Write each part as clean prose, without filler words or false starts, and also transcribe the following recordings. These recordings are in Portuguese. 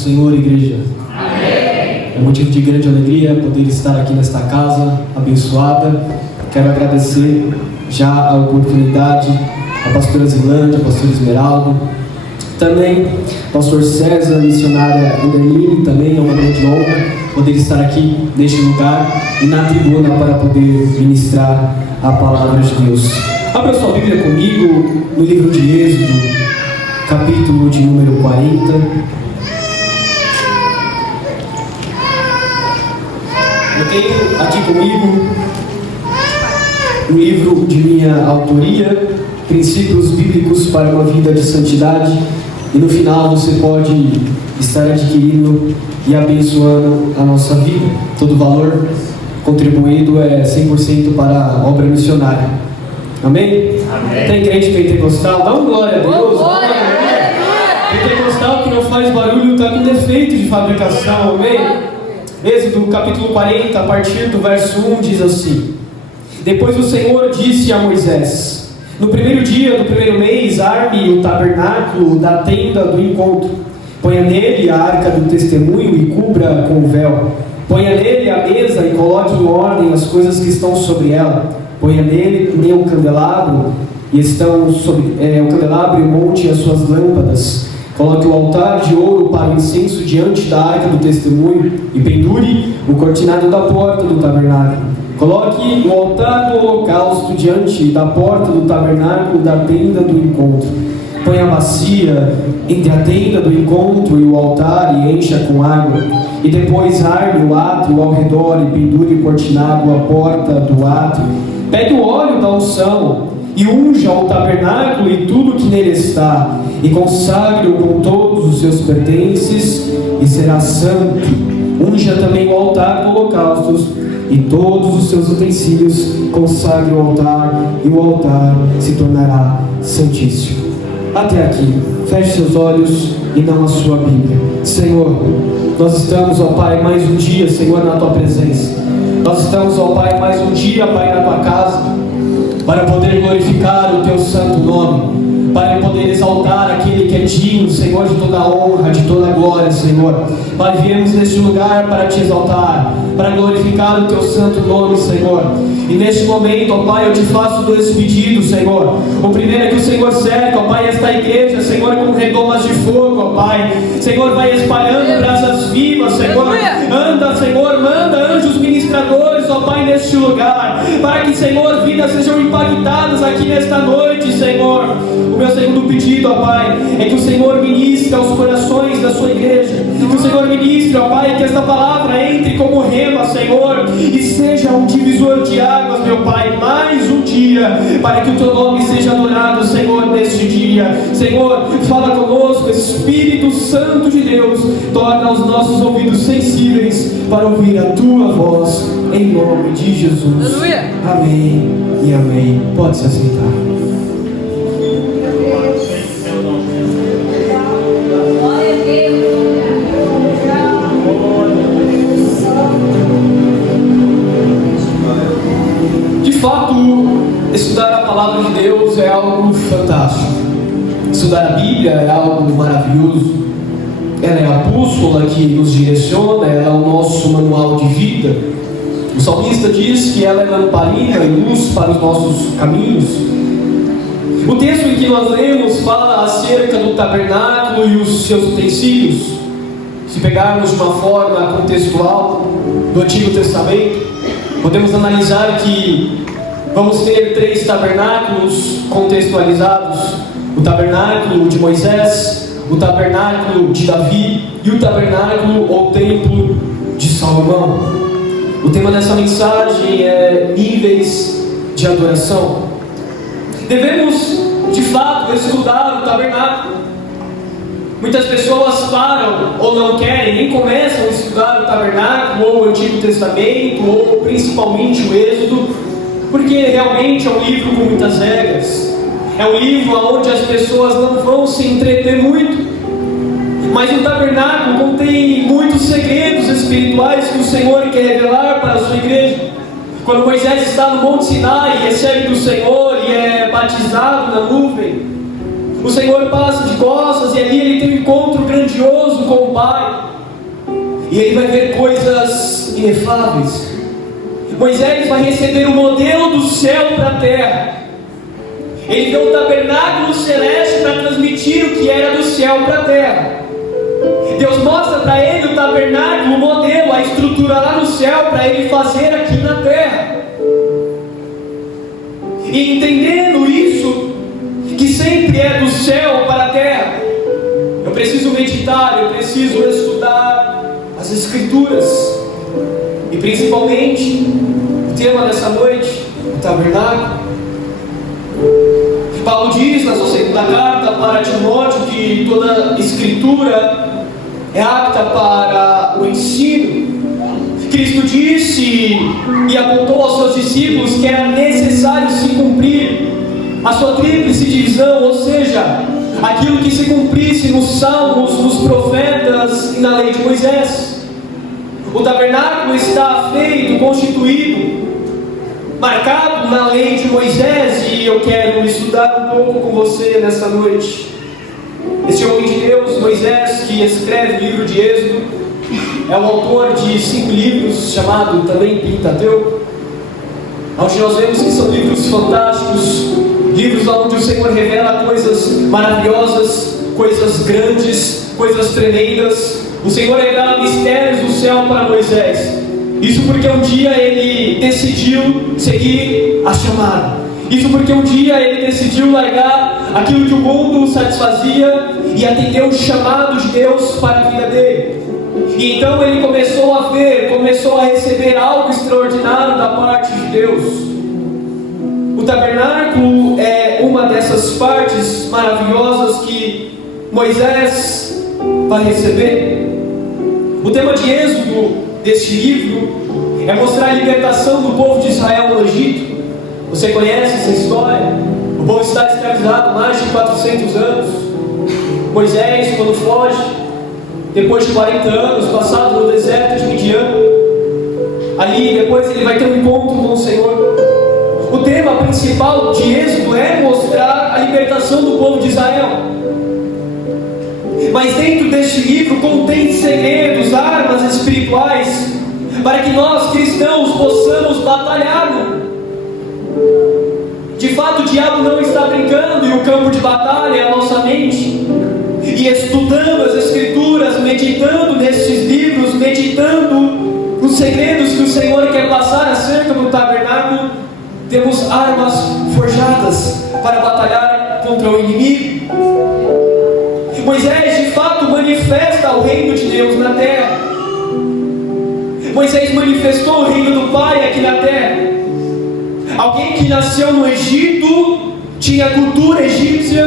Senhor, igreja. Amém. É motivo de grande alegria poder estar aqui nesta casa abençoada. Quero agradecer já a oportunidade a pastora Zilândia, a pastora Esmeralda, também pastor César, missionária Uderline, também é uma grande honra poder estar aqui neste lugar e na tribuna para poder ministrar a palavra de Deus. Abra sua Bíblia comigo no livro de Êxodo, capítulo de número 40. Eu tenho aqui comigo um livro de minha autoria, Princípios Bíblicos para uma Vida de Santidade, e no final você pode estar adquirindo e abençoando a nossa vida. Todo valor contribuído é 100% para a obra missionária. Amém? Amém. Tem crente pentecostal? Dá um glória a Deus. Glória a Deus. Pentecostal que não faz barulho está com defeito de fabricação. Amém? Êxodo capítulo 40, a partir do verso 1 diz assim: Depois o Senhor disse a Moisés: No primeiro dia do primeiro mês, arme o tabernáculo da tenda do encontro. Ponha nele a arca do testemunho e cubra com o véu. Ponha nele a mesa e coloque em ordem as coisas que estão sobre ela. Ponha nele o candelabro e o candelabro e monte as suas lâmpadas. Coloque o altar de ouro para o incenso diante da arca do testemunho e pendure o cortinado da porta do tabernáculo. Coloque o altar do holocausto diante da porta do tabernáculo da tenda do encontro. Ponha a bacia entre a tenda do encontro e o altar e encha com água. E depois arme o átrio ao redor e pendure o cortinado à porta do átrio. Pegue o óleo da unção e unja o tabernáculo e tudo que nele está, e consagre-o com todos os seus pertences, e será santo. Unja também o altar do holocausto e todos os seus utensílios, consagre o altar, e o altar se tornará santíssimo. Até aqui, feche seus olhos e não a sua Bíblia. Senhor, nós estamos, ó Pai, mais um dia, Senhor, na Tua presença. Nós estamos, ó Pai, mais um dia, Pai, na Tua casa, para poder glorificar o Teu santo nome, para poder exaltar aquele que é digno, Senhor, de toda a honra, de toda a glória, Senhor. Pai, viemos neste lugar para Te exaltar, para glorificar o Teu santo nome, Senhor. E neste momento, ó Pai, eu Te faço dois pedidos, Senhor. O primeiro é que o Senhor cerque, ó Pai, esta igreja, Senhor, com redomas de fogo, ó Pai. Senhor, vai espalhando brasas vivas, Senhor. Anda, Senhor, manda anjos ministradores, ó Pai, neste lugar, para que, Senhor, vidas sejam impactadas aqui nesta noite, Senhor. O meu segundo pedido, ó Pai, é que o Senhor ministre aos corações da sua igreja. Que o Senhor ministre, ó Pai, que esta palavra entre como rema, Senhor, e seja um divisor de águas, meu Pai, mais um dia, para que o Teu nome seja adorado, Senhor, neste dia. Senhor, fala conosco, Espírito Santo de Deus, torna os nossos ouvidos sensíveis para ouvir a Tua voz, em nome de Jesus. Aleluia. Amém e amém. Pode se aceitar. De fato, estudar a palavra de Deus é algo fantástico. Estudar a Bíblia é algo maravilhoso. Ela é a bússola que nos direciona, ela é o nosso manual de vida. O salmista diz que ela é lamparina e luz para os nossos caminhos. O texto em que nós lemos fala acerca do tabernáculo e os seus utensílios. Se pegarmos de uma forma contextual do Antigo Testamento, podemos analisar que vamos ter 3 tabernáculos contextualizados: o tabernáculo de Moisés, o tabernáculo de Davi e o tabernáculo ou templo de Salomão. O tema dessa mensagem é níveis de adoração. Devemos, de fato, estudar o tabernáculo. Muitas pessoas param ou não querem, nem começam a estudar o tabernáculo ou o Antigo Testamento ou principalmente o Êxodo, porque realmente é um livro com muitas regras. É um livro onde as pessoas não vão se entreter muito. Mas o tabernáculo contém muitos segredos espirituais que o Senhor quer revelar para a sua igreja. Quando Moisés está no Monte Sinai e recebe do Senhor e é batizado na nuvem, O Senhor passa de costas e ali ele tem um encontro grandioso com o Pai. E ele vai ver coisas inefáveis. Moisés vai receber o modelo do céu para a terra. Ele vê o tabernáculo celeste para transmitir o que era do céu para a terra. Deus mostra para ele o tabernáculo, o modelo, a estrutura lá no céu para ele fazer aqui na terra. E entendendo isso, que sempre é do céu para a terra, eu preciso meditar, eu preciso estudar as Escrituras. E principalmente, o tema dessa noite, o tabernáculo. Paulo diz na sua segunda carta para Timóteo que toda Escritura é apta para o ensino. Cristo disse e apontou aos seus discípulos que era necessário se cumprir a sua tríplice divisão, ou seja, aquilo que se cumprisse nos Salmos, nos profetas e na lei de Moisés. O tabernáculo está feito, constituído, marcado na lei de Moisés, e eu quero estudar um pouco com você nesta noite. Esse homem de Deus, Moisés, que escreve o livro de Êxodo, é o autor de 5 livros, chamado também Pentateuco, onde nós vemos que são livros fantásticos, livros onde o Senhor revela coisas maravilhosas, coisas grandes, coisas tremendas. O Senhor revela mistérios do céu para Moisés. Isso porque um dia ele decidiu seguir a chamada. Isso porque um dia ele decidiu largar aquilo que o mundo satisfazia e atender o chamado de Deus para a vida dele. E então ele começou a ver, começou a receber algo extraordinário da parte de Deus. O tabernáculo é uma dessas partes maravilhosas que Moisés vai receber. O tema de Êxodo deste livro é mostrar a libertação do povo de Israel no Egito. Você conhece essa história? O povo está escravizado há mais de 400 anos. Moisés, quando foge, depois de 40 anos, passado no deserto de Midian, ali depois ele vai ter um encontro com o Senhor. O tema principal de Êxodo é mostrar a libertação do povo de Israel. Mas dentro deste livro contém segredos, armas espirituais, para que nós cristãos possamos batalhar. De fato, o diabo não está brincando, e o campo de batalha é a nossa mente. E estudando as Escrituras, meditando nestes livros, meditando nos segredos que o Senhor quer passar acerca do tabernáculo, temos armas forjadas para batalhar contra o inimigo. Moisés de fato manifesta o reino de Deus na terra. Moisés manifestou o reino do Pai aqui na terra. Alguém que nasceu no Egito, tinha a cultura egípcia,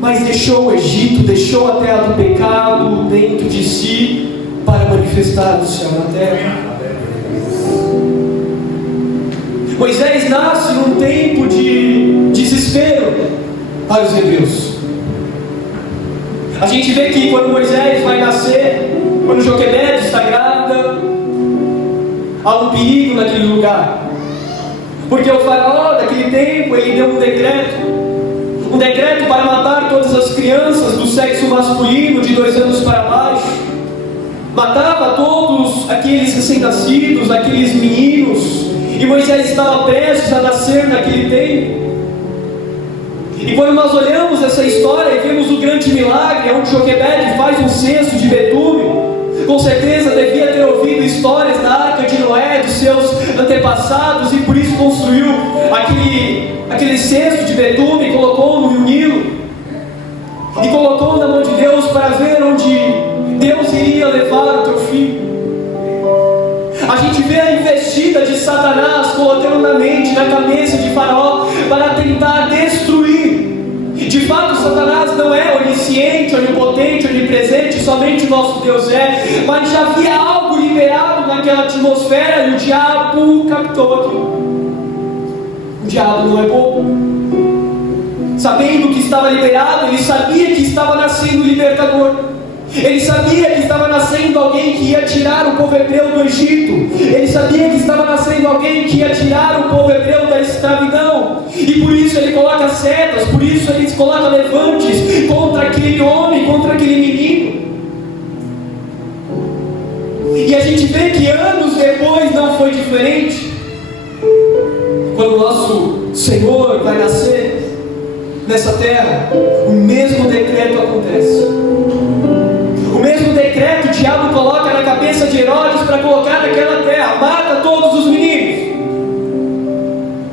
mas deixou o Egito, deixou a terra do pecado dentro de si para manifestar o céu na terra. Moisés nasce num tempo de desespero para os hebreus. A gente vê que quando Moisés vai nascer, quando Joquebede está grávida, há um perigo naquele lugar. Porque o faraó daquele tempo, ele deu um decreto para matar todas as crianças do sexo masculino de 2 anos para baixo. Matava todos aqueles recém-nascidos, aqueles meninos. E Moisés estava prestes a nascer naquele tempo. E quando nós olhamos essa história e vemos o grande milagre, onde Joquebede faz um cesto de betume, com certeza devia ter ouvido histórias da Arca de Noé, dos seus antepassados, e por isso construiu aquele cesto de betume, colocou no Rio Nilo, e colocou na mão de Deus para ver onde Deus iria levar o teu filho. A gente vê a investida de Satanás colocando na mente, na cabeça de Faraó, para tentar destruir. De fato, Satanás não é onisciente, onipotente, onipresente, somente o nosso Deus é, mas já havia algo liberado naquela atmosfera e o diabo captou aquilo. O diabo não é bobo. Sabendo que estava liberado, ele sabia que estava nascendo o libertador. Ele sabia que estava nascendo alguém que ia tirar o povo hebreu do Egito. Ele sabia que estava nascendo alguém que ia tirar o povo hebreu da escravidão. E por isso ele coloca setas, por isso ele coloca levantes contra aquele homem, contra aquele menino. E a gente vê que anos depois não foi diferente. Quando o nosso Senhor vai nascer nessa terra, o mesmo decreto acontece. O mesmo decreto o diabo coloca na cabeça de Herodes para colocar naquela terra: mata todos os meninos.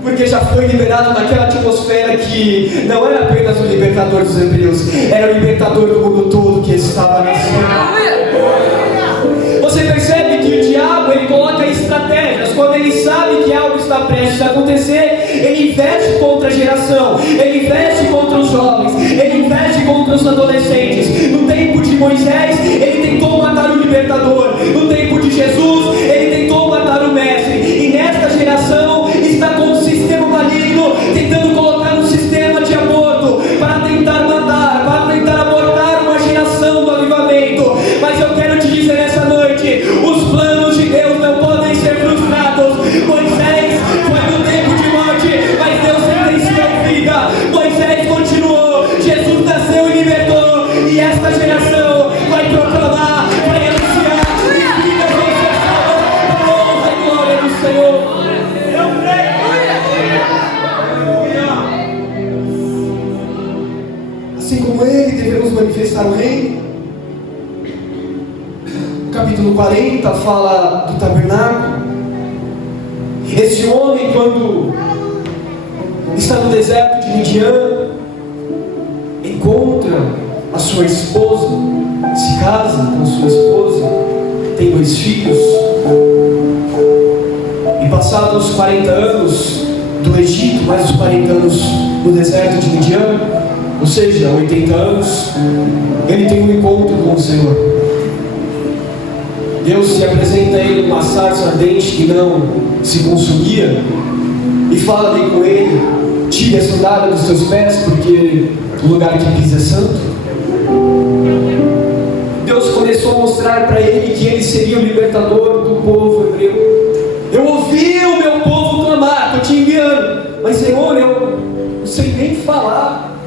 Porque já foi liberado naquela atmosfera que não era apenas o libertador dos hebreus, era o libertador do mundo todo que estava nascendo. Você percebe que o diabo, ele coloca estratégias. Quando ele sabe que algo está prestes a acontecer, ele investe contra a geração, ele investe contra os jovens, ele investe contra os adolescentes. No tempo de Moisés, ele tentou matar o libertador. No tempo de Jesus, ele tentou matar o mestre. E nesta geração está com um sistema maligno tentando colocar um sistema de aborto para tentar matar, para tentar abortar uma geração do avivamento. Mas eu quero te dizer nessa noite: os planos de Deus não podem ser frustrados. Moisés foi no tempo de morte, mas Deus sentenciou vida. Moisés continuou, Jesus nasceu e libertou. E esta geração vai proclamar, vai anunciar: e vidas vão ser salvas para a honra e glória do Senhor. Assim como Ele, devemos manifestar o reino. Capítulo 40 fala do tabernáculo. Esse homem, quando está no deserto de Midian, encontra a sua esposa, se casa com sua esposa, tem 2 filhos. E passados os 40 anos do Egito, mais os 40 anos no deserto de Midian, ou seja, 80 anos, ele tem um encontro com o Senhor. Deus se apresenta a ele numa sarça ardente que não se consumia e fala ali com ele: tire a sandália dos seus pés, porque o lugar que pisa é santo. Deus começou a mostrar para ele que ele seria o libertador do povo hebreu. Eu ouvi o meu povo clamar, estou te enviando, mas Senhor, eu não sei nem falar.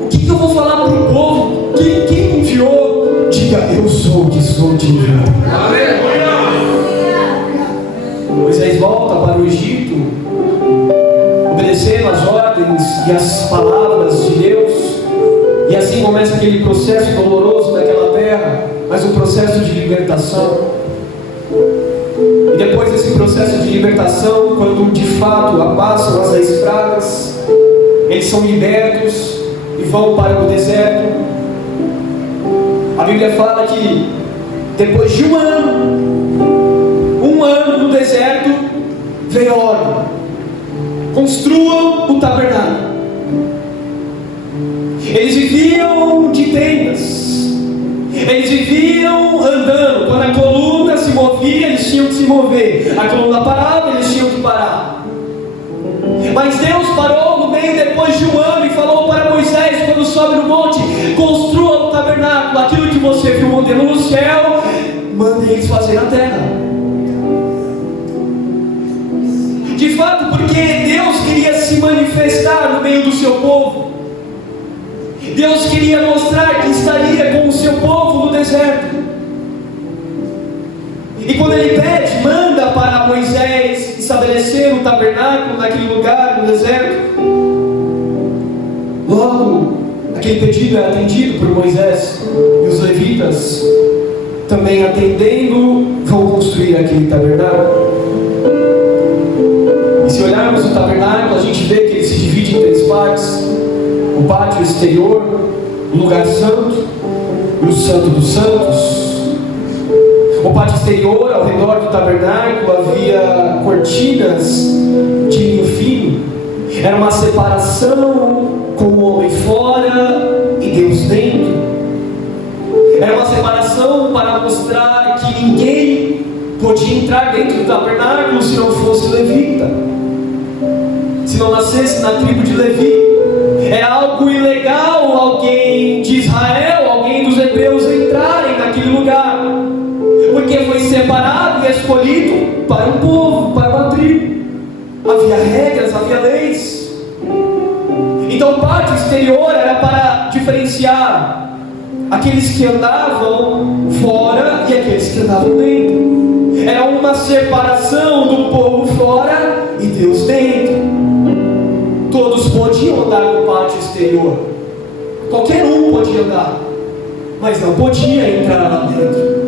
O que eu vou falar para o povo? Quem me enviou? Diga: eu sou o que estou te enviando. Moisés volta para o Egito, obedecendo as ordens e as palavras de Deus, e assim começa aquele processo doloroso naquela terra, mas um processo de libertação. E depois desse processo de libertação, quando de fato passam as 10 pragas, eles são libertos e vão para o deserto. A Bíblia fala que depois de um ano no deserto, veio a ordem: construam o tabernáculo. Eles viviam de tendas, eles viviam andando. Quando a coluna se movia, eles tinham que se mover. A coluna parava, eles tinham que parar. Mas Deus parou no meio depois de um ano e falou para Moisés, quando sobe no monte: construa o tabernáculo. Aquilo que você viu modelo no céu, mande eles fazer na terra. De fato, porque Deus queria se manifestar no meio do seu povo. Deus queria mostrar que estaria com o seu povo no deserto. E quando ele pede, manda para Moisés estabelecer um tabernáculo naquele lugar, no deserto, logo aquele pedido é atendido por Moisés, e os levitas, também atendendo, vão construir aquele tabernáculo. E se olharmos o tabernáculo, a gente vê que ele se divide em 3 partes: o pátio exterior, o lugar santo e o santo dos santos. O pátio exterior, ao redor do tabernáculo, havia cortinas de linho fino. Era uma separação com o homem fora e Deus dentro. Era uma separação para mostrar que ninguém podia entrar dentro do tabernáculo se não fosse levita, se não nascesse na tribo de Levi. Era algo ilegal alguém de Israel, alguém dos hebreus entrarem naquele lugar, porque foi separado e escolhido para um povo, para uma tribo. Havia regras, havia leis. o pátio exterior era para diferenciar aqueles que andavam fora e aqueles que andavam dentro. Era uma separação do povo fora e Deus dentro. Todos podiam andar no pátio exterior, qualquer um podia andar, mas não podia entrar lá dentro.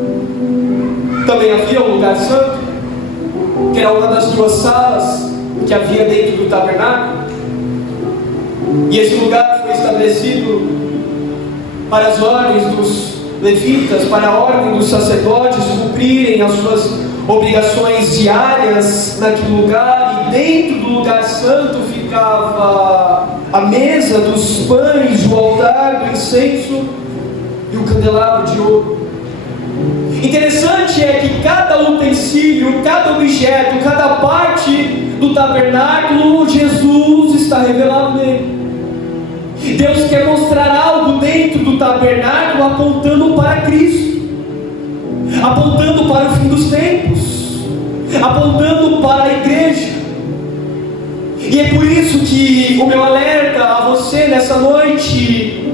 Também havia um lugar santo, que era uma das duas salas que havia dentro do tabernáculo, e esse lugar foi estabelecido para as ordens dos levitas, para a ordem dos sacerdotes cumprirem as suas obrigações diárias naquele lugar. E dentro do lugar santo ficava a mesa dos pães, o altar do incenso e o candelabro de ouro. Interessante é que cada utensílio, cada objeto, cada parte do tabernáculo, Jesus está revelado nele. Deus quer mostrar algo dentro do tabernáculo apontando para Cristo, apontando para o fim dos tempos, apontando para a igreja. E é por isso que o meu alerta a você nessa noite,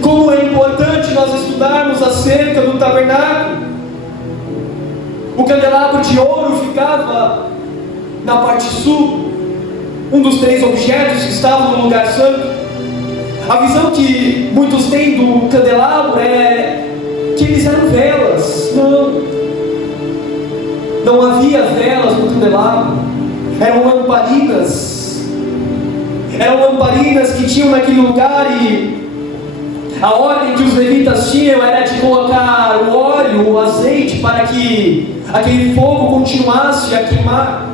como é importante nós estudarmos acerca do tabernáculo. O candelabro de ouro ficava na parte sul, um dos 3 objetos que estavam no lugar santo. A visão que muitos têm do candelabro é que eles eram velas. Não havia velas no candelabro, eram lamparinas. Eram lamparinas que tinham naquele lugar, e a ordem que os levitas tinham era de colocar o óleo, o azeite, para que aquele fogo continuasse a queimar.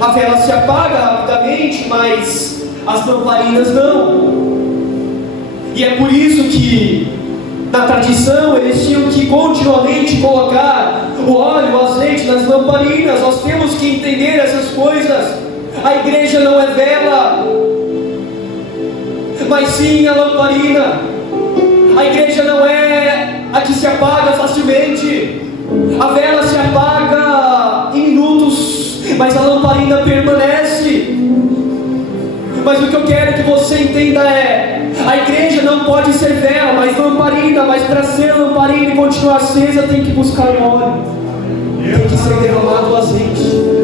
A vela se apaga rapidamente, mas as lamparinas não. E é por isso que na tradição eles tinham que continuamente colocar o óleo, o azeite nas lamparinas. Nós temos que entender essas coisas. A igreja não é vela, mas sim a lamparina. A igreja não é a que se apaga facilmente. A vela se apaga em minutos, mas a lamparina permanece. Mas o que eu quero que você entenda é: a igreja não pode ser vela, mas lamparina. Mas para ser lamparina e continuar acesa, tem que buscar o óleo, tem que ser derramado o azeite.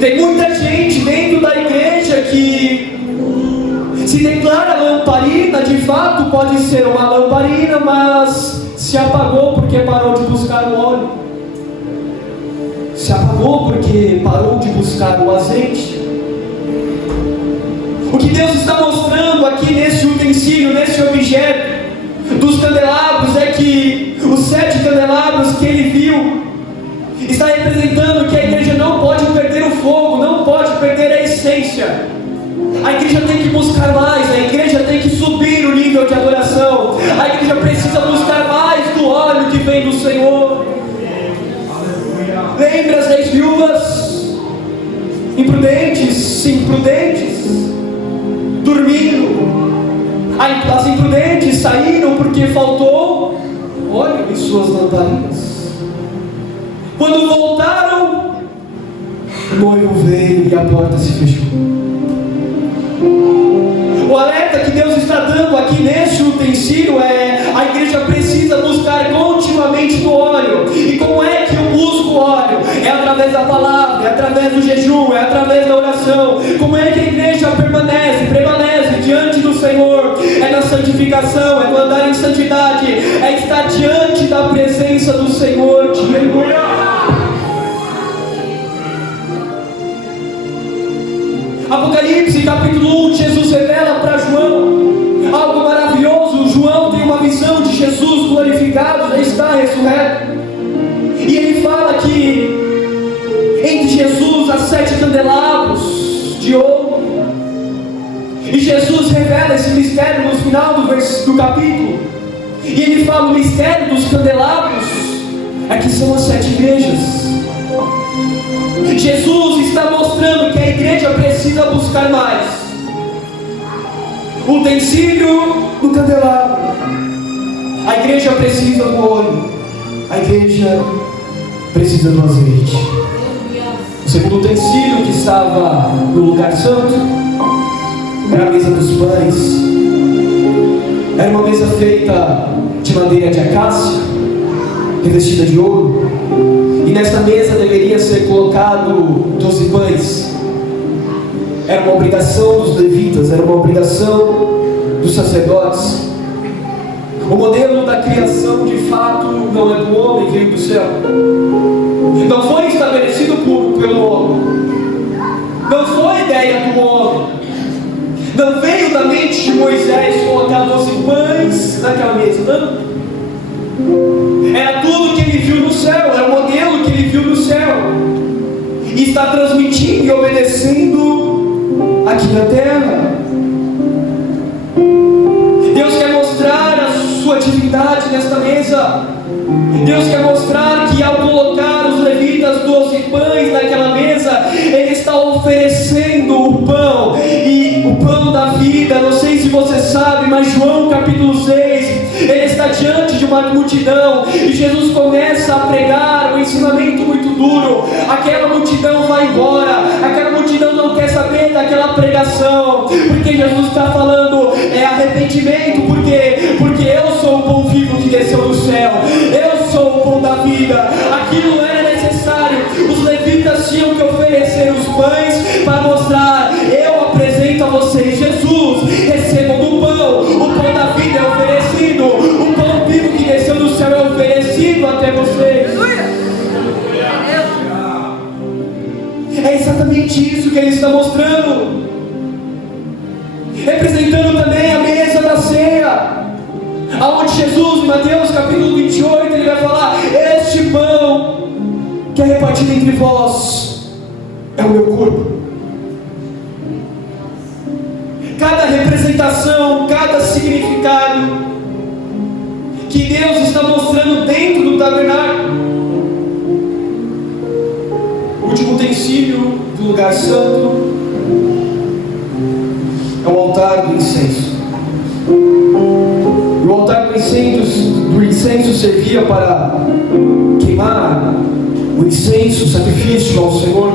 Tem muita gente dentro da igreja que se declara lamparina, de fato pode ser uma lamparina, mas se apagou porque parou de buscar o óleo, se apagou porque parou de buscar o azeite. O que Deus está mostrando aqui nesse utensílio, nesse objeto dos candelabros, é que os 7 candelabros que ele viu está representando que a igreja não pode perder o fogo, não pode perder a essência. A igreja tem que buscar mais, a igreja tem que subir o nível de adoração, a igreja precisa buscar mais do óleo que vem do Senhor. Lembra as 10 viúvas imprudentes, dormindo. As imprudentes saíram porque faltou óleo em suas lamparinas. Quando voltaram, o noivo veio e a porta se fechou. O alerta que Deus está dando aqui neste utensílio é: a igreja precisa buscar continuamente do óleo. E como é que eu busco o óleo? É através da palavra, é através do jejum, é através da oração. Como é que a igreja permanece diante do Senhor? É na santificação, é no andar em santidade, é estar diante da presença do Senhor. Apocalipse capítulo 1, Jesus revela para João algo maravilhoso. João tem uma visão de Jesus glorificado, já está ressurreto, e ele fala que entre Jesus há 7 candelabros de ouro, e Jesus revela esse mistério no final do capítulo, e ele fala: o mistério dos candelabros é que são as 7 igrejas. Jesus está mostrando que a igreja precisa buscar mais. O utensílio do candelabro, a igreja precisa do óleo, a igreja precisa do azeite. O segundo utensílio que estava no lugar santo era a mesa dos pães. Era uma mesa feita de madeira de acácia, revestida de ouro. E nessa mesa deveria ser colocado 12 pães. Era uma obrigação dos levitas, era uma obrigação dos sacerdotes. O modelo da criação de fato não é do homem, veio do céu. Não foi estabelecido pelo homem. Não foi ideia do homem. Não veio da mente de Moisés colocar 12 pães naquela mesa, não. Era tudo que ele viu no céu, era o modelo que ele viu no céu. E está transmitindo e obedecendo aqui na terra. Deus quer mostrar a sua divindade nesta mesa. Deus quer mostrar que ao colocar os levitas 12 pães naquela mesa, Ele está oferecendo o pão, e o pão da vida. Não sei se você sabe, mas João capítulo 6, Ele está diante de uma multidão, e Jesus começa a pregar um ensinamento muito duro. Aquela multidão vai embora, aquela multidão não quer saber daquela pregação, porque Jesus está falando, arrependimento, porque eu sou o pão vivo que desceu do céu, eu sou o pão da vida. Aquilo não era necessário, os levitas tinham que oferecer os pães para mostrar, eu apresento a vocês Jesus, recebam do pão, o pão da vida é oferecido, o pão vivo que desceu do céu é oferecido até vocês. É exatamente isso que Ele está mostrando, representando também a mesa da ceia, aonde Jesus, em Mateus capítulo 28, Ele vai falar, este pão que é repartido entre vós é o meu corpo. Cada representação, cada significado que Deus está mostrando dentro do tabernáculo. O último utensílio do lugar santo é o altar do incenso. O altar do incenso servia para queimar o incenso, o sacrifício ao Senhor.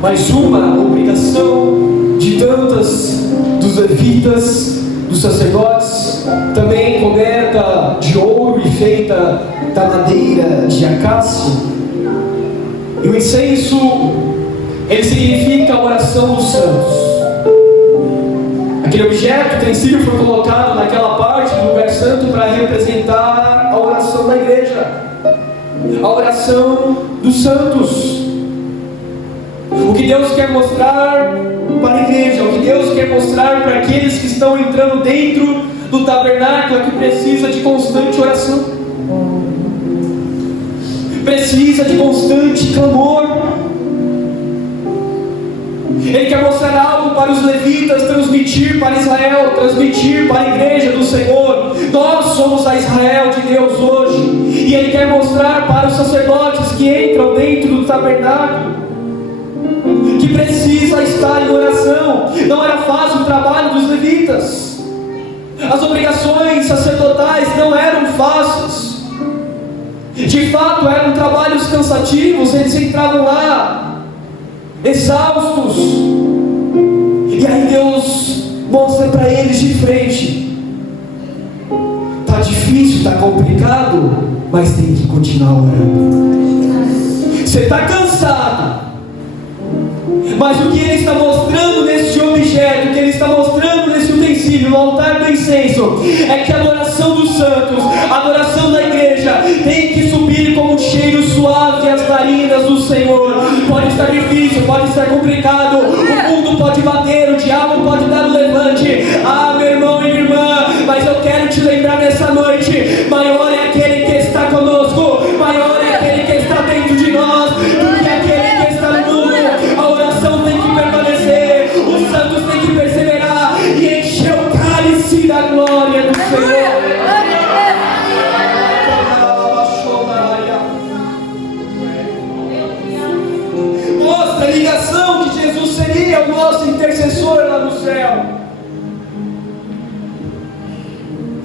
Mas uma obrigação de tantas dos levitas, dos sacerdotes, também coberta de ouro e feita da madeira de acácia. E o incenso, ele significa a oração dos santos. Aquele objeto, utensílio, foi colocado naquela parte do lugar santo para representar a oração da igreja, a oração dos santos. O que Deus quer mostrar para a igreja, o que Deus quer mostrar para aqueles que estão entrando dentro do tabernáculo, é que precisa de constante oração, precisa de constante clamor. Ele quer mostrar algo para os levitas, transmitir para Israel, transmitir para a igreja do Senhor. Nós somos a Israel de Deus hoje, e Ele quer mostrar para os sacerdotes que entram dentro do tabernáculo que precisa estar em oração. Não era fácil o trabalho dos levitas, as obrigações sacerdotais não eram fáceis, de fato eram trabalhos cansativos. Eles entravam lá exaustos, e aí Deus mostra para eles de frente: está difícil, está complicado, mas tem que continuar orando. Você está cansado, mas o que Ele está mostrando nesse objeto, o que Ele está mostrando nesse utensílio, no altar do incenso, é que a adoração dos santos, a adoração da igreja, tem que subir como um cheiro suave às narinas do Senhor. Pode estar difícil, pode estar complicado, o mundo pode bater, o diabo pode dar um levante. Ah, meu irmão e minha irmã, mas eu quero te lembrar nessa noite: maior é aquele que está conosco, maior é aquele que está dentro de nós, do que aquele que está no mundo. A oração tem que permanecer, os santos têm que perseverar e encher o cálice da glória do Senhor. Mostra a ligação que Jesus seria o nosso intercessor lá no céu.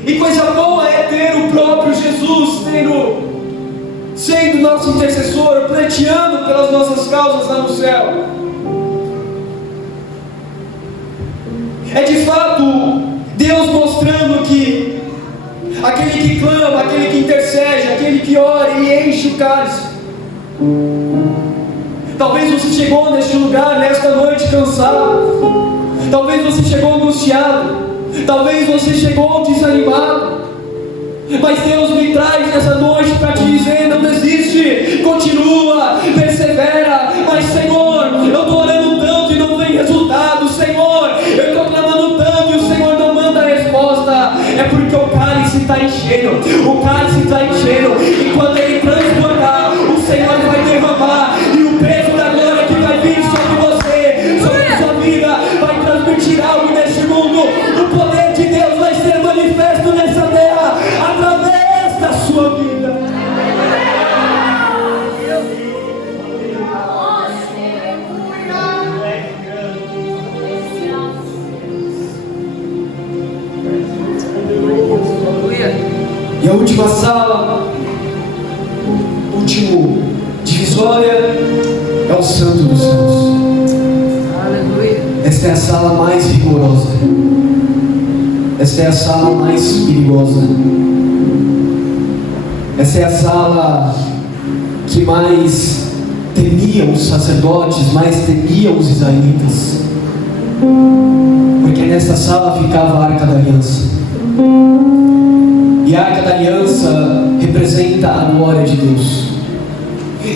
E coisa boa é ter o próprio Jesus sendo nosso intercessor, pleiteando pelas nossas causas lá no céu. É de fato Deus mostrando que aquele que clama, aquele que intercede, aquele que ora, ele enche o cálice. Talvez você chegou neste lugar, nesta noite, cansado. Talvez você chegou angustiado. Talvez você chegou desanimado. Mas Deus me traz nessa noite para te dizer: não desiste, continua, persevera. Mas Senhor, eu estou orando tanto e não vem resultado. Senhor, eu estou clamando tanto e o Senhor não manda resposta. É porque o cálice está enchendo. O cálice está enchendo. E quando ele transbordar, o Senhor vai derramar. E o peso da glória que vai vir sobre você, sobre a sua vida, vai transmitir algo neste mundo. O poder de Deus vai ser manifesto nessa terra através da sua vida. E a última sala, último divisória, é o Santo dos Santos. Aleluia. Esta é a sala mais rigorosa. Esta é a sala mais perigosa. Esta é a sala que mais temiam os sacerdotes, mais temiam os israelitas. Porque nessa sala ficava a Arca da Aliança. E a Arca da Aliança representa a glória de Deus.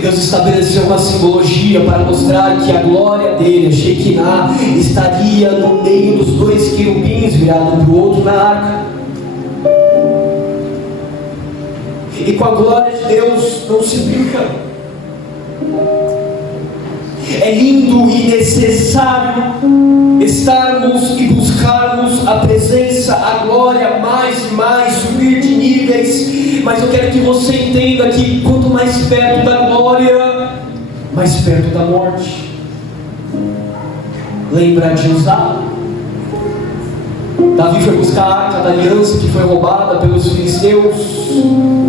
Deus estabeleceu uma simbologia para mostrar que a glória dele, a Shekinah, estaria no meio dos dois querubins, virado um para o outro na arca. E com a glória de Deus não se brinca. É lindo e necessário estarmos e buscarmos a presença, a glória, mais e mais, subir de níveis. Mas eu quero que você entenda que quanto mais perto da glória, mais perto da morte. Lembra de Uzá? Davi foi buscar a Arca da Aliança que foi roubada pelos filisteus.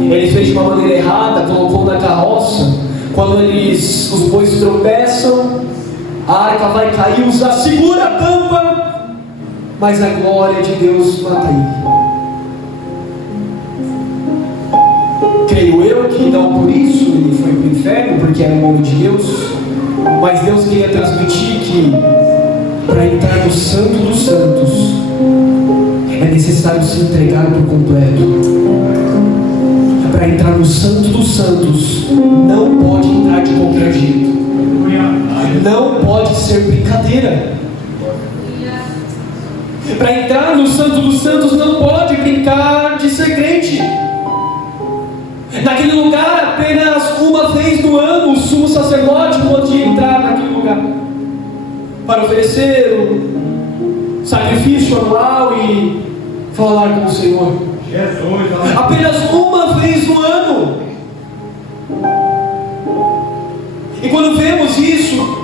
Ele fez de uma maneira errada, colocou na carroça. Quando os bois tropeçam, a arca vai cair, Uzá segura a tampa, mas a glória de Deus mata ele. Creio eu que não por isso ele foi para o inferno, porque era um homem de Deus, mas Deus queria transmitir que para entrar no Santo dos Santos é necessário se entregar por completo. Para entrar no Santo dos Santos não pode entrar de qualquer jeito. Não pode ser brincadeira. Para entrar no Santo dos Santos não pode brincar de ser crente. Naquele lugar, apenas uma vez no ano, o sumo sacerdote podia entrar naquele lugar para oferecer o sacrifício anual e falar com o Senhor. Jesus. Apenas uma vez no ano. E quando vemos isso,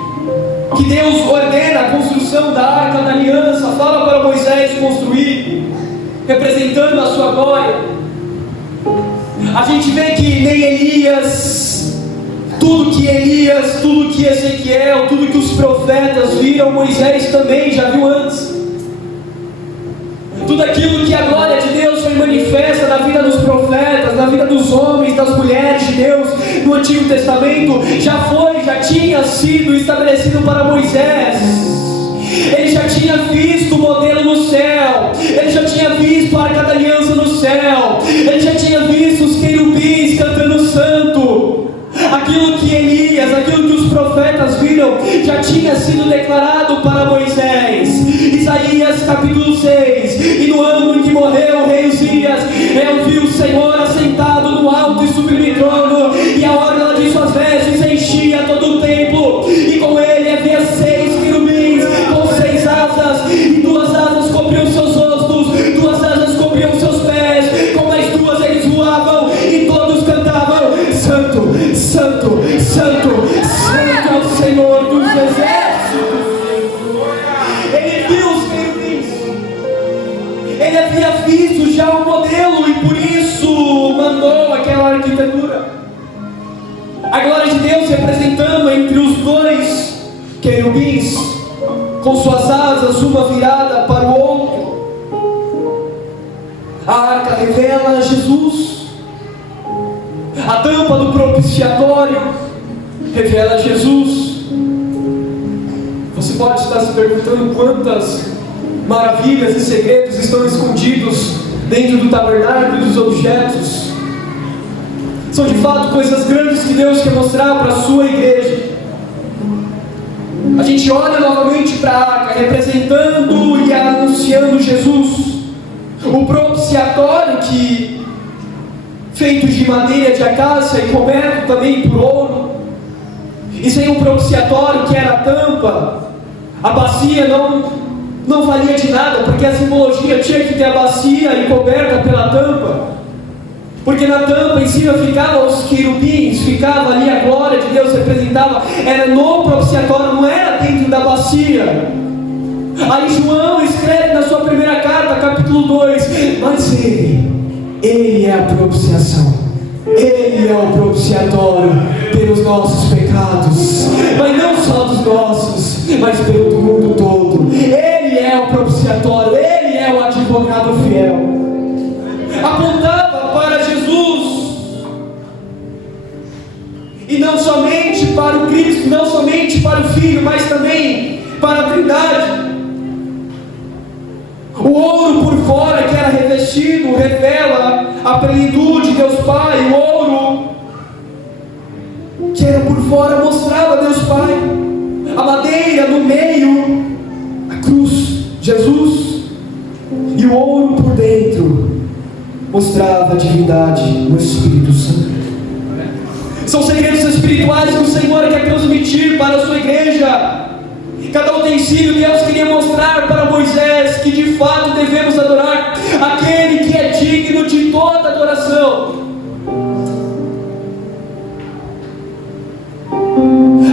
que Deus ordena a construção da Arca da Aliança, fala para Moisés construir, representando a sua glória, a gente vê que nem Elias, tudo que Ezequiel, tudo que os profetas viram, Moisés também já viu antes. Tudo aquilo que a glória de Deus foi manifesta na vida dos profetas, na vida dos homens, das mulheres de Deus no Antigo Testamento, já tinha sido estabelecido para Moisés. Ele já tinha visto o modelo no céu, ele já tinha visto a Arca da Aliança no céu, ele já tinha visto os querubins cantando santo. Aquilo que Elias, aquilo que os profetas viram, já tinha sido declarado para Moisés. Isaías capítulo 6. E no ano em que morreu o rei Uzias, eu vi o Senhor assentado no alto e sublime trono, e a orla de suas vestes enchia todo o templo, e com ele havia 6 querubins com 6 asas, e 2 asas cobriam seus rostos, 2 asas cobriam seus pés, com mais 2 eles voavam, e todos cantavam: Santo, Santo, Santo, Santo é o Senhor dos exércitos. Ele viu os querubins, ele havia visto já o modelo, e por isso mandou aquela arquitetura. A glória de Deus representando entre os 2 querubins, com suas asas, uma virada para o revela Jesus. A tampa do propiciatório revela Jesus. Você pode estar se perguntando quantas maravilhas e segredos estão escondidos dentro do tabernáculo e dos objetos. São de fato coisas grandes que Deus quer mostrar para a sua igreja. A gente olha novamente para a arca, representando e anunciando Jesus. O propiciatório, que feito de madeira de acácia e coberto também por ouro. E sem um propiciatório, que era a tampa, a bacia não valia de nada, porque a simbologia tinha que ter a bacia e coberta pela tampa. Porque na tampa em cima ficavam os querubins, ficava ali a glória de Deus, representava, era no propiciatório, não era dentro da bacia. Aí João escreve na sua primeira carta, capítulo 2, mas ele é a propiciação, ele é o propiciatório pelos nossos pecados, mas não só dos nossos, mas pelo mundo todo. Ele é o propiciatório, ele é o advogado fiel. Apontava para Jesus, e não somente para o Cristo, não somente para o Filho, mas também para a Trindade. O ouro por fora, que era revestido, revela a plenitude de Deus Pai. O ouro que era por fora mostrava Deus Pai. A madeira no meio, a cruz, Jesus. E o ouro por dentro mostrava a divindade, o Espírito Santo. São segredos espirituais que o Senhor quer transmitir para a sua igreja. Cada utensílio Deus queria mostrar para Moisés que de fato devemos adorar aquele que é digno de toda adoração.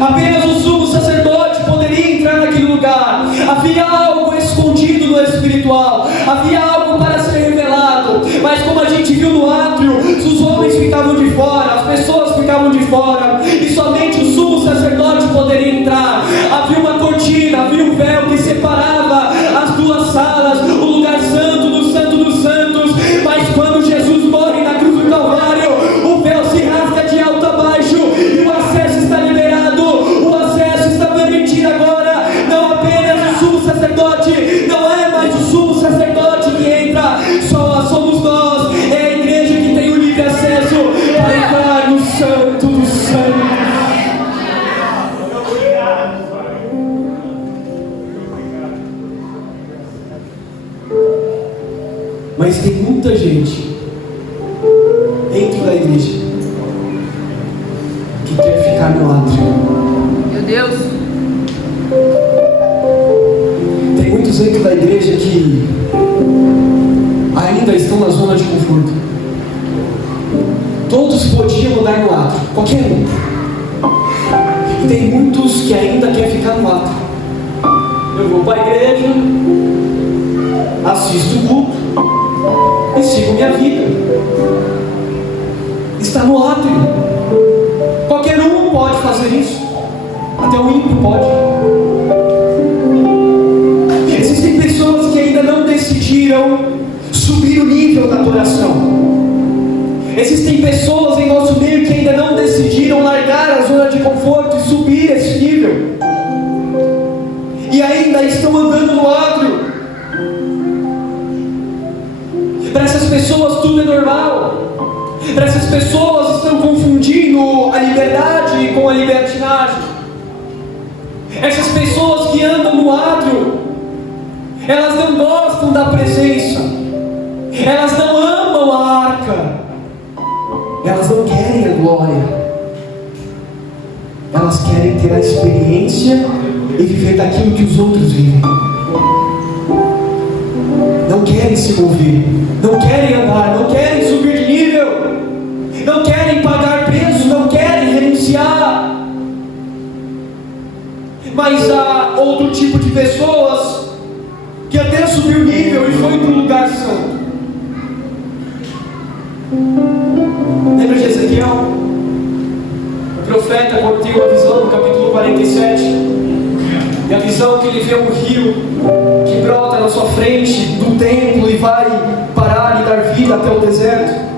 Apenas o sumo sacerdote poderia entrar naquele lugar. Havia algo escondido no espiritual, havia algo para ser revelado. Mas como a gente viu no átrio, os homens ficavam de fora, as pessoas ficavam de fora, e somente o sumo sacerdote poderia entrar. Havia uma cortina, havia um véu que separava as duas salas, o lugar santo do Santo dos Santos. Mas quando Jesus morre na cruz do Calvário, o véu se rasga de alto a baixo e o acesso está liberado. O acesso está permitido agora. Não apenas o sumo sacerdote, não é mais o sumo sacerdote que entra, só somos nós. É a igreja que tem o livre acesso para entrar no Santo dos Santos. Mas tem muita gente dentro da igreja que quer ficar no átrio. Meu Deus. Tem muitos dentro da igreja que ainda estão na zona de conforto. Todos podiam andar no átrio, qualquer um. E tem muitos que ainda querem ficar no átrio. Eu vou para a igreja, assisto o culto e sigo minha vida. Está no átrio. Qualquer um pode fazer isso. Até o ímpio pode. Existem pessoas que ainda não decidiram subir o nível da adoração. Existem pessoas em nosso meio que ainda não decidiram largar a zona de conforto e subir esse nível, e ainda estão andando no átrio. Para essas pessoas tudo é normal. Para essas pessoas estão confundindo a liberdade com a libertinagem. Essas pessoas que andam no átrio, elas não gostam da presença, elas não amam a arca, elas não querem a glória, elas querem ter a experiência e viver daquilo que os outros vivem. Não querem se mover, não querem andar, não querem subir de nível, não querem pagar preço, não querem renunciar. Mas há outro tipo de pessoas que até subiu o nível e foi para um lugar santo. Lembra de Ezequiel? O profeta, quando tem uma visão no capítulo 47, E a visão que ele vê um rio que brota na sua frente do templo e vai parar e dar vida até o deserto.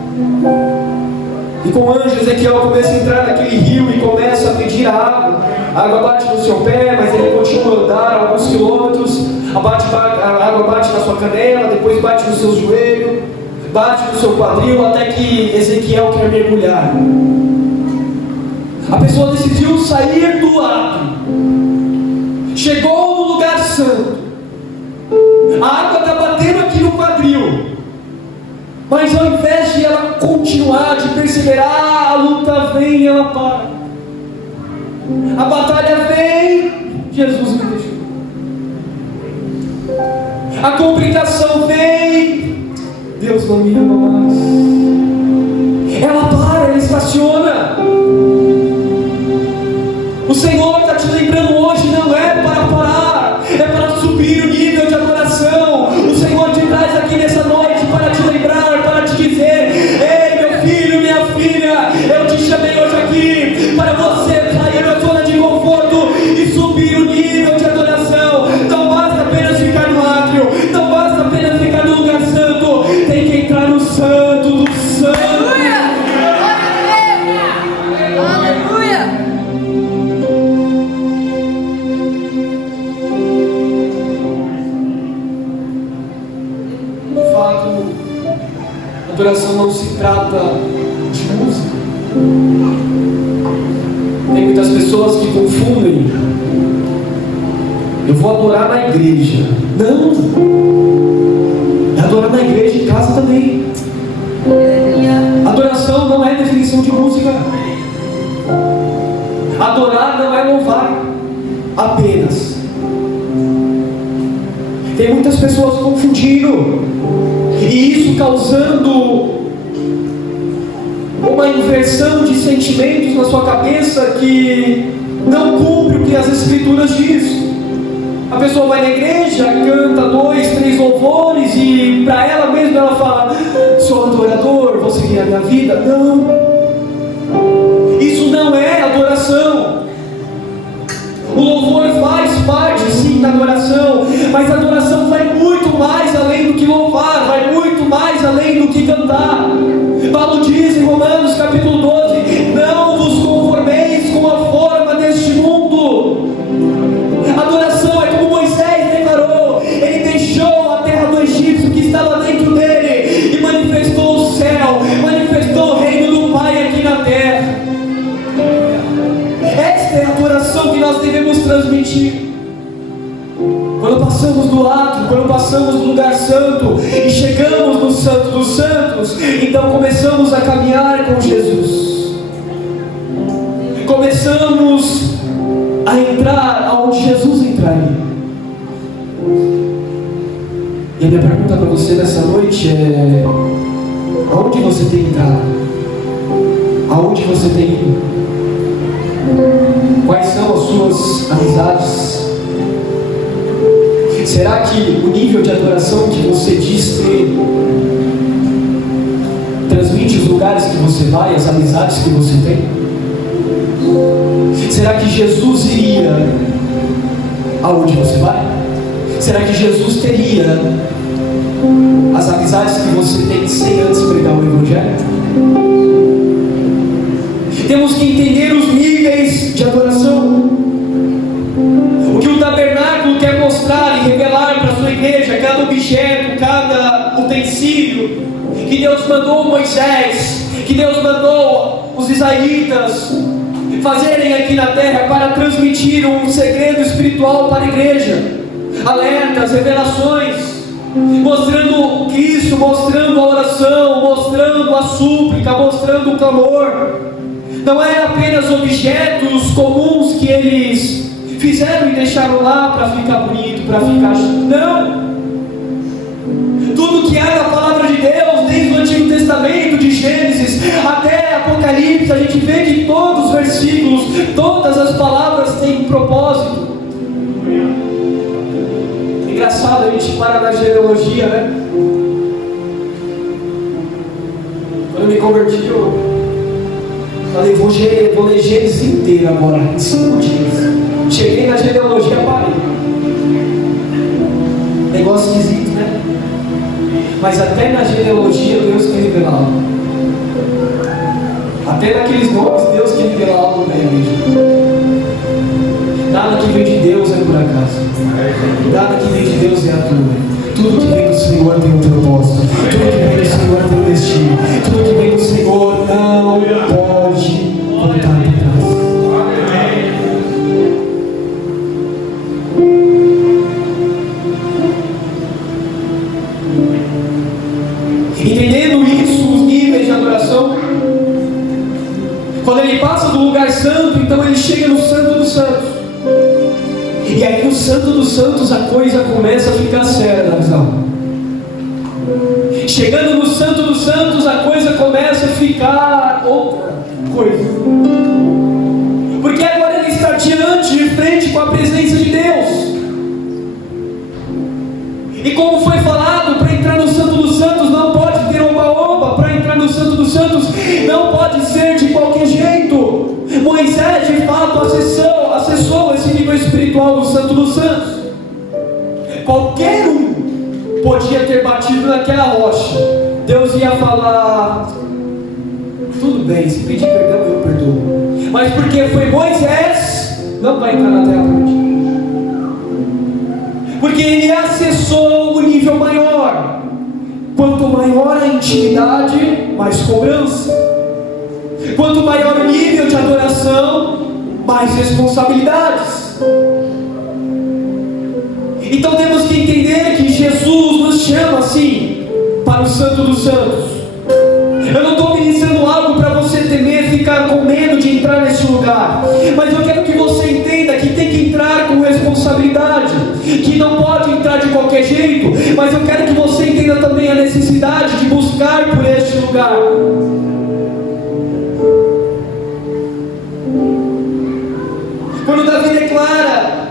E com o anjo, Ezequiel começa a entrar naquele rio e começa a pedir a água. A água bate no seu pé, mas ele continua a andar alguns quilômetros. A água bate na sua canela, depois bate no seu joelho, bate no seu quadril, até que Ezequiel quer mergulhar. A pessoa decidiu sair do átrio. Chegou no lugar santo. A água está batendo aqui no quadril. Mas ao invés de ela continuar, de perseverar, a luta vem e ela para. A batalha vem, Jesus me deixou. A complicação vem, Deus não me ama mais. Ela para, ela estaciona. O Senhor está te lembrando hoje, não é para parar, é para subir o nível de adoração. O Senhor te traz aqui nessa noite para te lembrar, para te dizer: ei, meu filho, minha filha, eu te chamei hoje aqui para você sair da zona de conforto e subir o nível de adoração. Não basta apenas ficar no átrio, não basta apenas ficar no lugar santo, tem que entrar no santo do santo. Adoração não se trata de música. Tem muitas pessoas que confundem. Eu vou adorar na igreja. Não. Adorar na igreja em casa também. Adoração não é definição de música. Adorar não é louvar apenas. Tem muitas pessoas confundindo. E isso causando uma inversão de sentimentos na sua cabeça que não cumpre o que as Escrituras dizem. A pessoa vai na igreja, canta 2, 3 louvores e para ela mesma ela fala: sou adorador, vou seguir a minha vida. Não, isso não é adoração. O louvor faz parte sim da adoração, mas a adoração vai muito mais além do que louvar, vai muito mais além do que cantar. Paulo diz em Romanos capítulo 12: não vos conformeis com a forma deste mundo. Adoração é como Moisés declarou: ele deixou a terra do Egito que estava dentro dele e manifestou o céu, manifestou o reino do Pai aqui na terra. Esta é a adoração que nós devemos transmitir. Quando passamos do átrio, quando passamos do lugar santo e chegamos no Santo dos Santos, então começamos a caminhar com Jesus. Começamos a entrar aonde Jesus entraria. E a minha pergunta para você nessa noite é: aonde você tem entrado? Aonde você tem ido? Quais são as suas amizades? Será que o nível de adoração que você diz ter transmite os lugares que você vai, as amizades que você tem? Será que Jesus iria aonde você vai? Será que Jesus teria as amizades que você tem sem antes pregar o Evangelho? Temos que entender os níveis de adoração. O que o tabernáculo quer mostrar e revelar para a sua igreja, cada objeto, cada utensílio que Deus mandou Moisés, que Deus mandou os israelitas fazerem aqui na terra para transmitir um segredo espiritual para a igreja. Alertas, revelações, mostrando Cristo, mostrando a oração, mostrando a súplica, mostrando o clamor. Não é apenas objetos comuns que eles fizeram e deixaram lá para ficar bonito, para ficar... Não! Tudo que há na palavra de Deus, desde o Antigo Testamento, de Gênesis até Apocalipse, a gente vê que todos os versículos, todas as palavras têm um propósito. Engraçado, a gente para na genealogia, né? Quando eu me converti, eu falei: vou ler Gênesis inteiro agora, em 5 dias. Cheguei na genealogia, parei. Negócio esquisito, né? Mas até na genealogia Deus quer revelar algo. Até naqueles nomes Deus quer revelar algo na igreja. Nada que vem de Deus é por acaso. Nada que vem de Deus é à toa. Tudo que vem do Senhor tem um propósito. Tudo que vem do Senhor tem um destino. Tudo que vem do Senhor não pode voltar para trás. Entendendo isso, os níveis de adoração, quando ele passa do lugar santo, então ele chega no Santo dos Santos. E aí no Santo dos Santos a coisa começa a ficar séria na visão. Chegando no Santo dos Santos a coisa começa a ficar outra coisa. Porque agora ele está diante, de frente com a presença de Deus. E como foi falado, para entrar no Santo dos Santos não pode ter oba-oba. Para entrar no Santo dos Santos não pode ser de qualquer jeito. Moisés de fato acessou esse nível espiritual do Santo dos Santos. Qualquer um podia ter batido naquela rocha. Deus ia falar: tudo bem, se pedir perdão eu perdoo. Mas porque foi Moisés, não vai entrar na terra prometida. Porque ele acessou o nível maior. Quanto maior a intimidade, mais cobrança. Quanto maior o nível de adoração, mais responsabilidades. Então temos que entender que Jesus nos chama assim para o Santo dos Santos. Eu não estou ministrando algo para você temer, ficar com medo de entrar nesse lugar, mas eu quero que você entenda que tem que entrar com responsabilidade, que não pode entrar de qualquer jeito, mas eu quero que você entenda também a necessidade de buscar por este lugar. Quando Davi declara: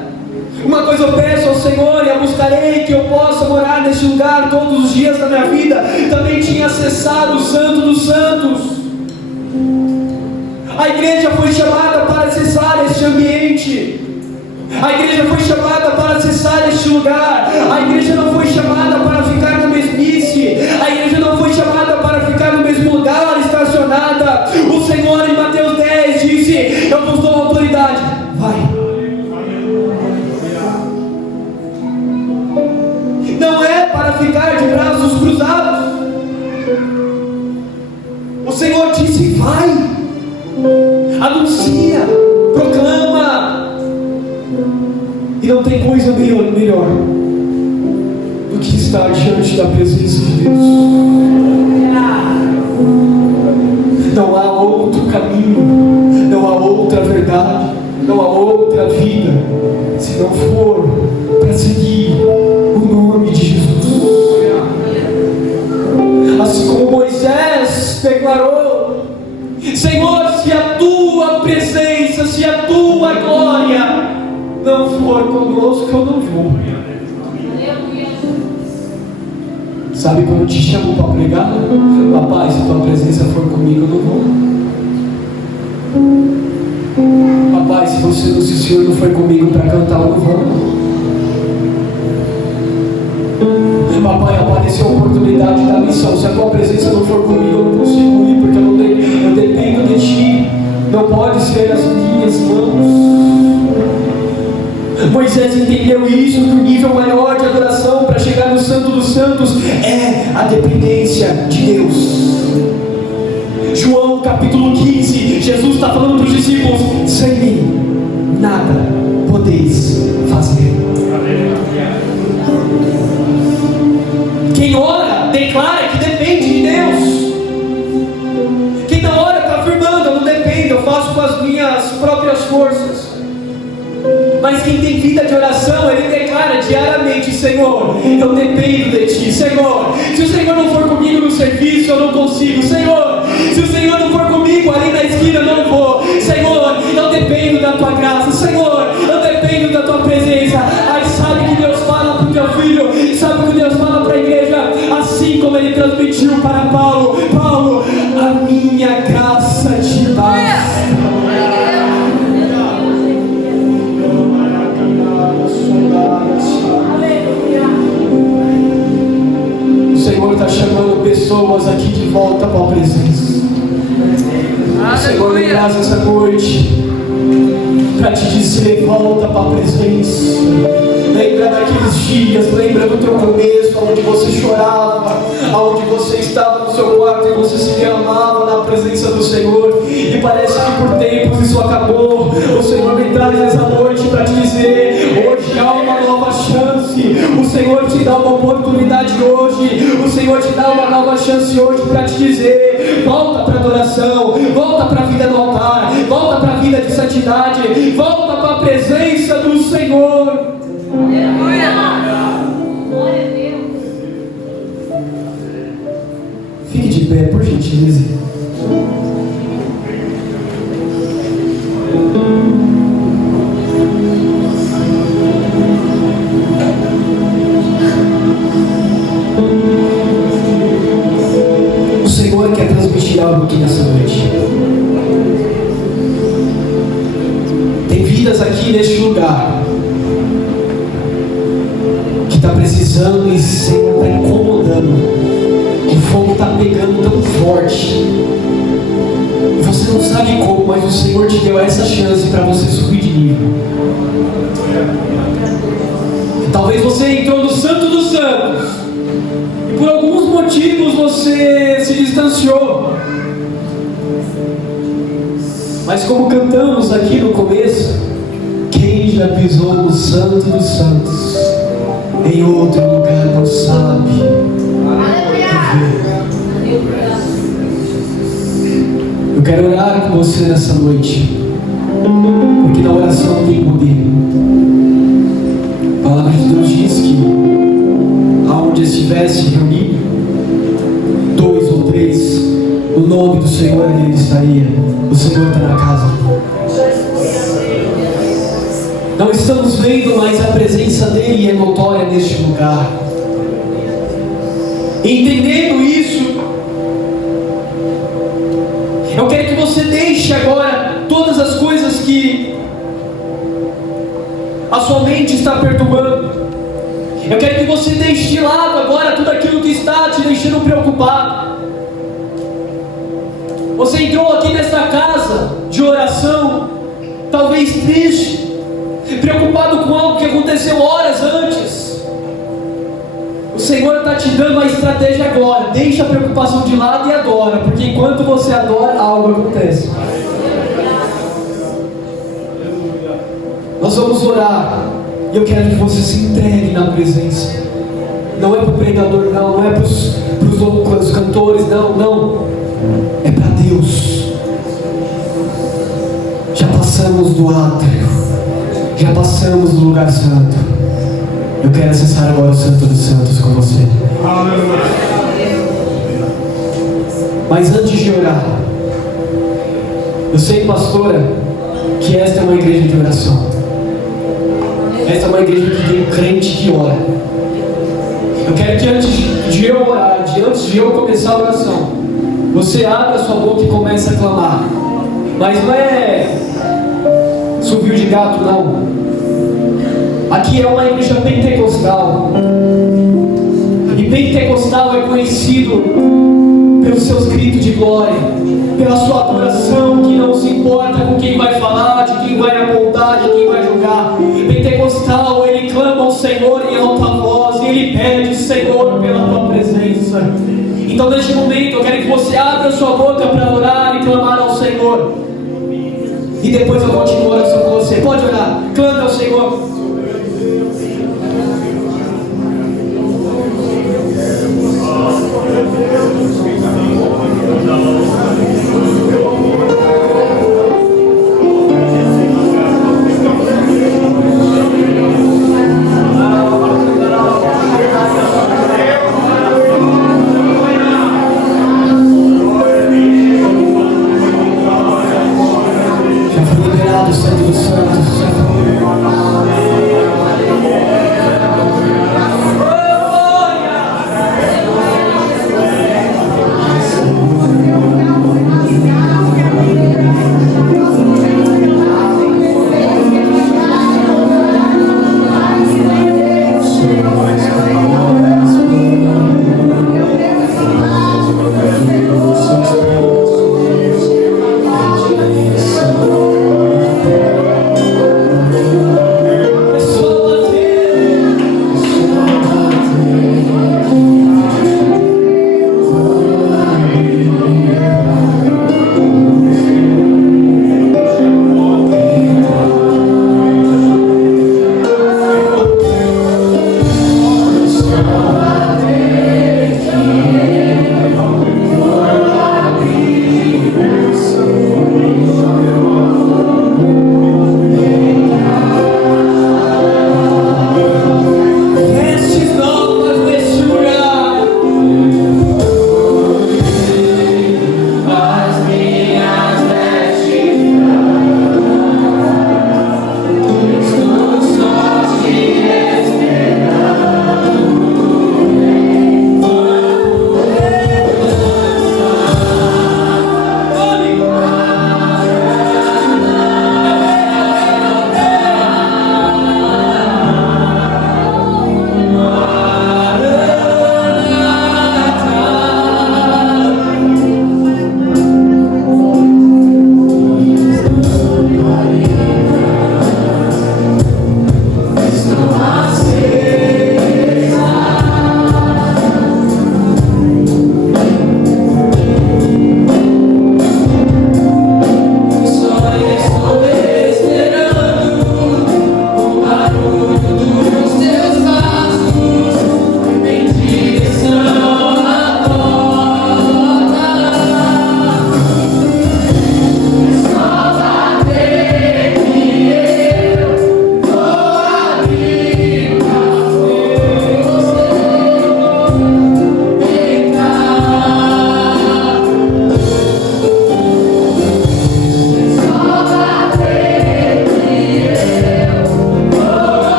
uma coisa eu peço ao Senhor e a buscarei, que eu possa morar nesse lugar todos os dias da minha vida, também tinha acessado o Santo dos Santos. A igreja foi chamada para acessar este ambiente. A igreja foi chamada para acessar este lugar. A igreja não foi chamada para ficar na mesmice. A igreja não foi chamada para ficar no mesmo lugar estacionada. O Senhor em Mateus 10 disse: eu vos dou autoridade, vai. Não é para ficar de braços cruzados. O Senhor disse: vai, anuncia, proclama. E não tem coisa melhor do que estar diante da presença de Deus. Não há outro caminho, não há outra verdade, não há outra vida, se não for para seguir o nome de Jesus. Assim como Moisés declarou: Senhor, se a tua presença, se a tua glória não for conosco, eu não vou. Sabe quando te chamam para pregar? Papai, se tua presença for comigo, eu não vou. Papai, se o Senhor não for comigo para cantar, eu não vou. Papai, apareceu a oportunidade da missão. Se a tua presença não for comigo, eu não consigo ir, porque eu dependo de ti. Não pode ser as minhas mãos. Moisés entendeu isso, que o nível maior de adoração para chegar no Santo dos Santos é a dependência de Deus. João capítulo 15, Jesus está falando para os discípulos: sem mim nada podeis fazer. Quem ora, declara que depende de Deus. Quem não ora está afirmando: eu não dependo, eu faço com as minhas próprias forças. Mas quem tem vida de oração, ele declara diariamente: Senhor, eu dependo de ti. Senhor, se o Senhor não for comigo no serviço, eu não consigo. Senhor, se o Senhor não for comigo ali na esquina, eu não vou. Senhor, eu dependo da tua graça. Senhor, eu dependo da tua presença. Aí sabe que Deus fala para o teu filho, sabe que Deus fala para a igreja, assim como ele transmitiu para Paulo: Paulo, a minha graça te basta. tua presença. O Senhor me traz essa noite para te dizer: volta para a presença. Lembra daqueles dias, lembra do teu começo, onde você chorava, onde você estava no seu quarto e você se derramava na presença do Senhor, e parece que por tempos isso acabou. O Senhor me traz essa noite para te dizer: hoje há uma nova chance. O Senhor te dá uma oportunidade hoje. O Senhor te dá uma nova chance hoje para te dizer: volta para a adoração, volta para a vida do altar, volta para a vida de santidade, volta para a presença do Senhor. Aleluia! Glória a Deus! Fique de pé, por gentileza. O Senhor quer transmitir algo aqui nessa noite. Tem vidas aqui neste lugar que está precisando e o Senhor está incomodando. O fogo está pegando tão forte. Você não sabe como, mas o Senhor te deu essa chance para você subir de nível. Talvez você entrou no Santo dos Santos e por alguns motivos você se distanciou. Mas como cantamos aqui no começo, quem já pisou no Santo dos Santos em outro lugar não sabe. Eu quero orar com você nessa noite, porque na oração tem poder. A palavra de Deus diz que aonde estivesse reunido 2 ou 3 no nome do Senhor, Ele estaria. O Senhor está na casa. Não estamos vendo, mas a presença dEle é notória neste lugar. Entendendo isso, eu quero que você deixe agora todas as coisas que a sua mente está perturbando. Eu quero que você deixe de lado agora tudo aquilo que está te deixando preocupado. Você entrou aqui nesta casa de oração, talvez triste, preocupado com algo que aconteceu horas antes. O Senhor está te dando uma estratégia agora. Deixa a preocupação de lado e adora, porque enquanto você adora, algo acontece. Nós vamos orar, e eu quero que você se entregue na presença. Não é para o pregador, não é para os cantores, não. É para Deus. Já passamos do átrio, já passamos do lugar santo. Eu quero acessar agora o Santo dos Santos com você. Mas antes de orar, eu sei, pastora, que esta é uma igreja de oração. Esta é uma igreja que tem crente que ora. Eu quero que antes de eu orar, antes de eu começar a oração, você abra a sua boca e comece a clamar. Mas não é subir de gato, não. Aqui é uma igreja pentecostal. E pentecostal é conhecido pelos seus gritos de glória, pela sua adoração que não se importa com quem vai falar, de quem vai apontar, de quem vai julgar. Pentecostal, ele clama ao Senhor em alta voz, e ele pede: Senhor, pela tua presença. Então neste momento eu quero que você abra a sua boca para orar e clamar ao Senhor. E depois eu continuo a oração com você. Pode orar, clame ao Senhor.